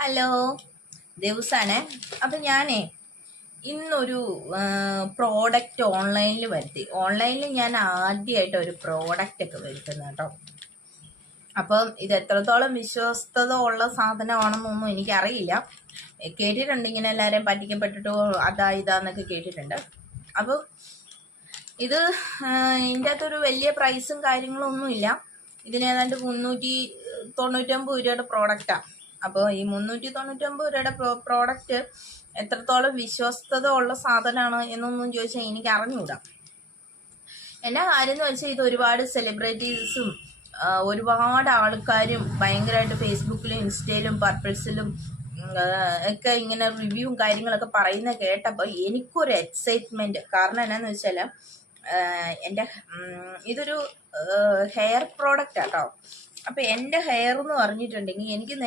Hello, ദിവസാണേ. അപ്പം ഞാനേ ഇന്നൊരു പ്രോഡക്റ്റ് ഓൺലൈനിൽ വരുത്തി. ഓൺലൈനിൽ ഞാൻ ആദ്യമായിട്ട് ഒരു പ്രോഡക്റ്റ് ഒക്കെ വരുത്തുന്നത് കേട്ടോ. അപ്പം ഇത് എത്രത്തോളം വിശ്വസ്തത ഉള്ള സാധനമാണെന്നൊന്നും എനിക്കറിയില്ല. കേട്ടിട്ടുണ്ട് ഇങ്ങനെ എല്ലാവരെയും പറ്റിക്കപ്പെട്ടിട്ടോ അതാ ഇതാന്നൊക്കെ കേട്ടിട്ടുണ്ട്. അപ്പം ഇത് ഇതിൻ്റെ അകത്തൊരു വലിയ പ്രൈസും കാര്യങ്ങളും ഒന്നുമില്ല. ഇതിന് ഏതാണ്ട് 399 രൂപയുടെ പ്രോഡക്റ്റാണ്. അപ്പോൾ ഈ 399 രൂപയുടെ പ്രോഡക്റ്റ് എത്രത്തോളം വിശ്വസ്തത ഉള്ള സാധനമാണ് എന്നൊന്നും ചോദിച്ചാൽ എനിക്ക് അറിഞ്ഞുകൂടാ. എന്നാ കാര്യം എന്ന് വെച്ചാൽ ഇത് ഒരുപാട് സെലിബ്രിറ്റീസും ഒരുപാട് ആൾക്കാരും ഭയങ്കരമായിട്ട് ഫേസ്ബുക്കിലും ഇൻസ്റ്റയിലും പർപ്പിൾസിലും ഒക്കെ ഇങ്ങനെ റിവ്യൂവും കാര്യങ്ങളൊക്കെ പറയുന്ന കേട്ടപ്പോൾ എനിക്കൊരു എക്സൈറ്റ്മെന്റ്. കാരണം എന്നാന്ന് വെച്ചാൽ എൻ്റെ ഇതൊരു ഹെയർ പ്രോഡക്റ്റ് ആട്ടോ. അപ്പം എൻ്റെ ഹെയർ എന്ന് പറഞ്ഞിട്ടുണ്ടെങ്കിൽ എനിക്ക്